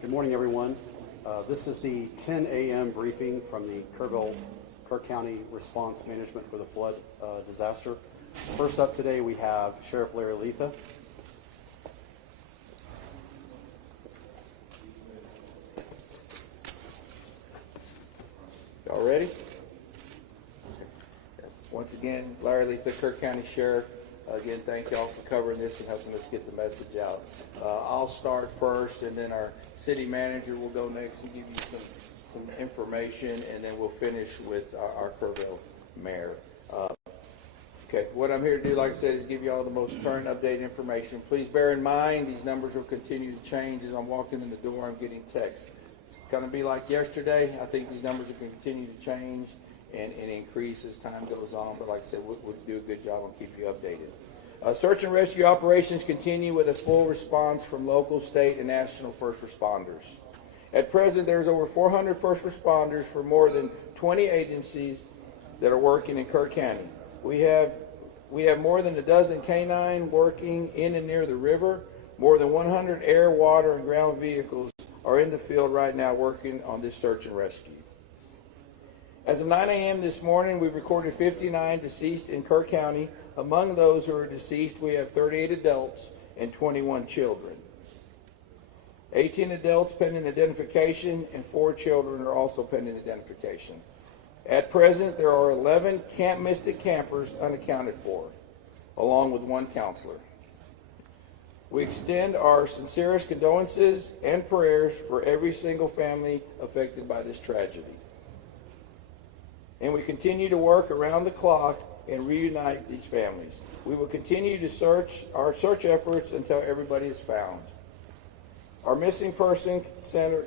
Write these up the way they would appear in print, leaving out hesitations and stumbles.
Good morning, everyone. This is the 10 a.m. briefing from the Kerrville County Response Management for the flood disaster. First up today, we have Sheriff Larry Letha. Y'all ready? Once again, Larry Letha, Kerr County Sheriff. Again, thank y'all for covering this and helping us get the message out. I'll start first, and then our city manager will go next and give you some information, and then we'll finish with our Kerrville mayor. Okay, what I'm here to do, like I said, is give you all the most current updated information. Please bear in mind these numbers will continue to change. As I'm walking in the door, I'm getting texts. It's going to be like yesterday. I think these numbers are going to continue to change and increase as time goes on. But like I said, we'll do a good job on keeping you updated. Search and rescue operations continue with a full response from local, state, and national first responders. At present, there's over 400 first responders for more than 20 agencies that are working in Kerr County. We have more than a dozen canine working in and near the river. More than 100 air, water, and ground vehicles are in the field right now working on this search and rescue. As of 9 a.m. this morning, we've recorded 59 deceased in Kerr County. Among those who are deceased, we have 38 adults and 21 children. 18 adults pending identification, and 4 children are also pending identification. At present, there are 11 Camp Mystic campers unaccounted for, along with 1 counselor. We extend our sincerest condolences and prayers for every single family affected by this tragedy. And we continue to work around the clock and reunite these families. We will continue to our search efforts until everybody is found. Our missing person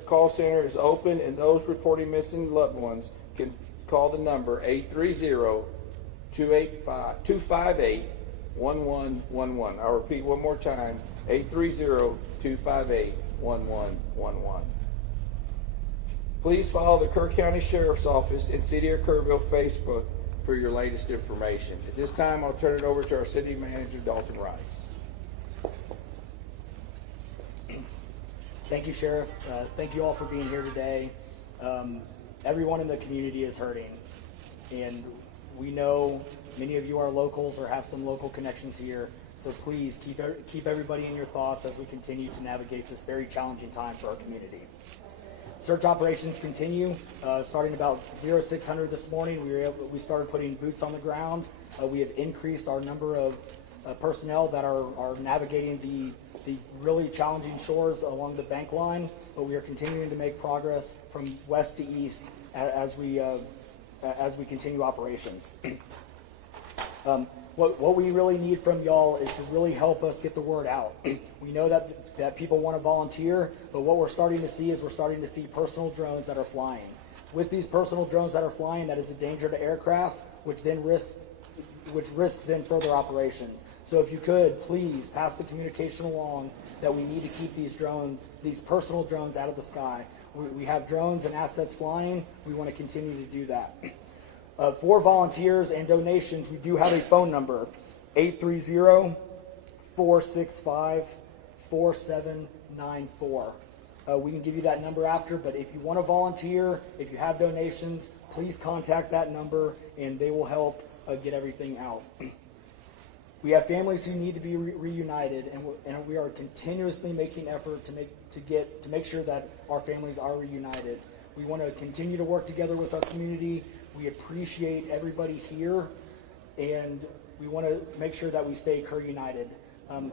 call center is open, and those reporting missing loved ones can call the number 830-258-1111. I'll repeat one more time, 830-258-1111. Please follow the Kerr County Sheriff's Office and City of Kerrville Facebook for your latest information. At this time, I'll turn it over to our City Manager, Dalton Rice. Thank you, Sheriff. Thank you all for being here today. Everyone in the community is hurting, and we know many of you are locals or have some local connections here, so please keep everybody in your thoughts as we continue to navigate this very challenging time for our community. Search operations continue. Starting about 0600 this morning, we started putting boots on the ground. We have increased our number of personnel that are navigating the really challenging shores along the bank line, but we are continuing to make progress from west to east as we continue operations. What we really need from y'all is to really help us get the word out. We know that people want to volunteer, but what we're starting to see is personal drones that are flying. With these personal drones that are flying, that is a danger to aircraft, which risks then further operations. So if you could, please pass the communication along that we need to keep these personal drones out of the sky. We have drones and assets flying. We want to continue to do that. For volunteers and donations, we do have a phone number, 830-465-4794. We can give you that number after, but if you want to volunteer, if you have donations, please contact that number and they will help get everything out. We have families who need to be reunited, and we are continuously making effort to make sure that our families are reunited. We want to continue to work together with our community. We appreciate everybody here, and we want to make sure that we stay Kerr United. I'm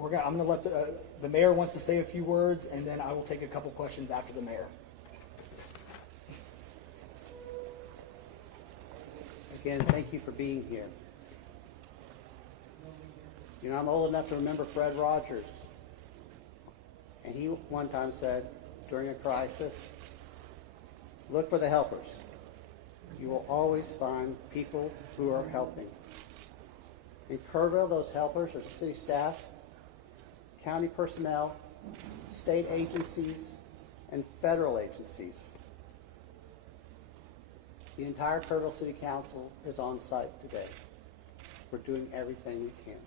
going to let the mayor wants to say a few words, and then I will take a couple questions after the mayor. Again, thank you for being here. You know, I'm old enough to remember Fred Rogers. And he one time said, during a crisis, look for the helpers. you will always find people who are helping. In Kerrville, those helpers are city staff, county personnel, state agencies, and federal agencies. The entire Kerrville City Council is on site today. We're doing everything we can.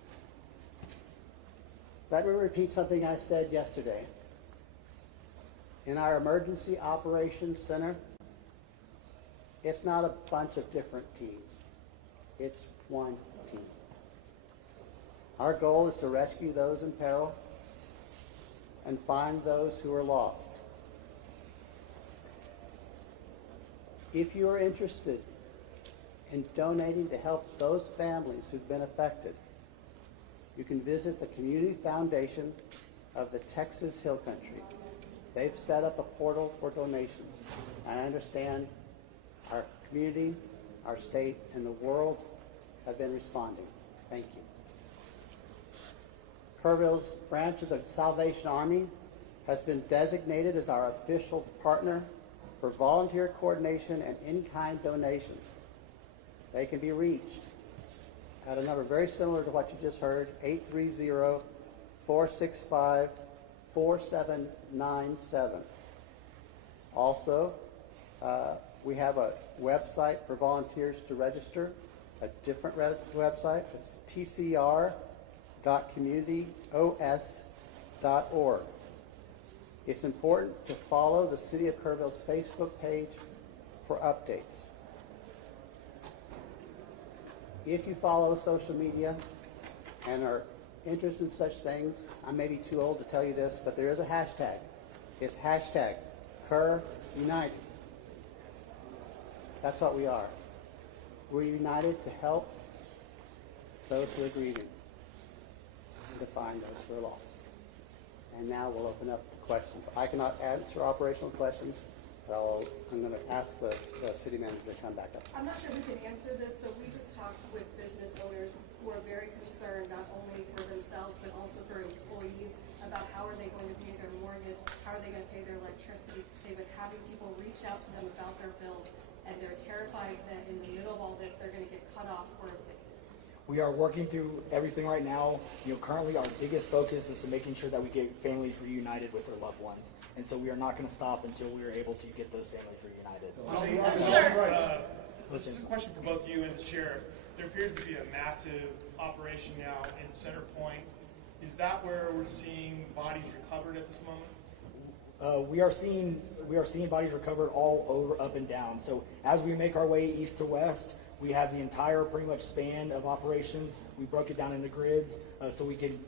Let me repeat something I said yesterday. In our Emergency Operations Center, it's not a bunch of different teams. It's one team. Our goal is to rescue those in peril and find those who are lost. If you are interested in donating to help those families who've been affected, you can visit the Community Foundation of the Texas Hill Country. They've set up a portal for donations. I understand our community, our state, and the world have been responding. Thank you. Kerrville's branch of the Salvation Army has been designated as our official partner for volunteer coordination and in-kind donations. They can be reached at a number very similar to what you just heard, 830-465-4797. Also, we have a website for volunteers to register, a different website. It's tcr.communityos.org. It's important to follow the City of Kerrville's Facebook page for updates. If you follow social media and are interested in such things, I may be too old to tell you this, but there is a hashtag. It's hashtag KerrUnited. That's what we are. We're united to help those who are grieving and to find those who are lost. And now we'll open up to questions. I cannot answer operational questions, but I'm going to ask the city manager to come back up. I'm not sure who can answer this, but we just talked with business owners who are very concerned not only for themselves but also for employees about how are they going to pay their mortgage, how are they going to pay their electricity. They've been having people reach out to them about their bills, and they're terrified that in the middle of all this they're going to get cut off or evicted. We are working through everything right now. Currently our biggest focus is to making sure that we get families reunited with their loved ones. And so we are not going to stop until we are able to get those families reunited. This is a question for both you and the sheriff. There appears to be a massive operation now in Center Point. Is that where we're seeing bodies recovered at this moment? We are seeing bodies recovered all over, up and down. So as we make our way east to west, we have the entire pretty much span of operations. We broke it down into grids so we can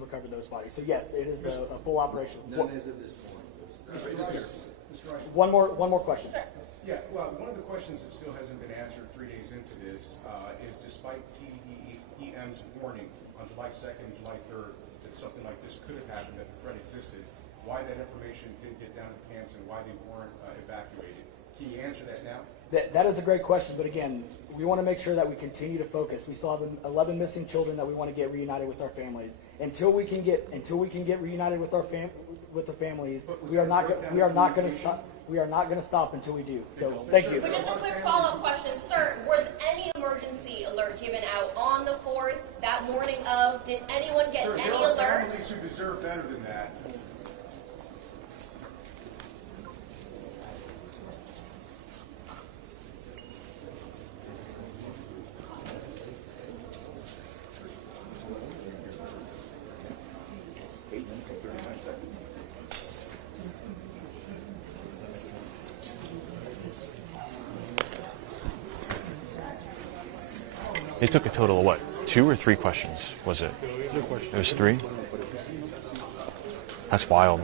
recover those bodies. So yes, it is a full operation. None as of this point. Mr. Rice. One more question. Yeah, well, one of the questions that still hasn't been answered 3 days into this is despite TEM's warning on July 2nd and July 3rd that something like this could have happened, that the threat existed, why that information didn't get down to camps and why they weren't evacuated. Can you answer that now? That is a great question, but again, we want to make sure that we continue to focus. We still have 11 missing children that we want to get reunited with our families. Until we can get reunited with the families, we are not going to stop. We are not going to stop until we do. So thank you. But just a quick follow-up question, sir. Was any emergency alert given out on the 4th, that morning of? Did anyone get Sir, any there are alert? families who deserve better than that. They took a total of what? 2 or 3 questions, was it? It was 3? That's wild.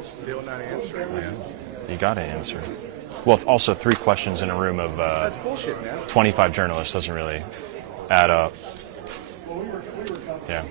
Still not answering, man. You gotta answer. Well, also 3 questions in a room of 25 journalists doesn't really add up. Yeah.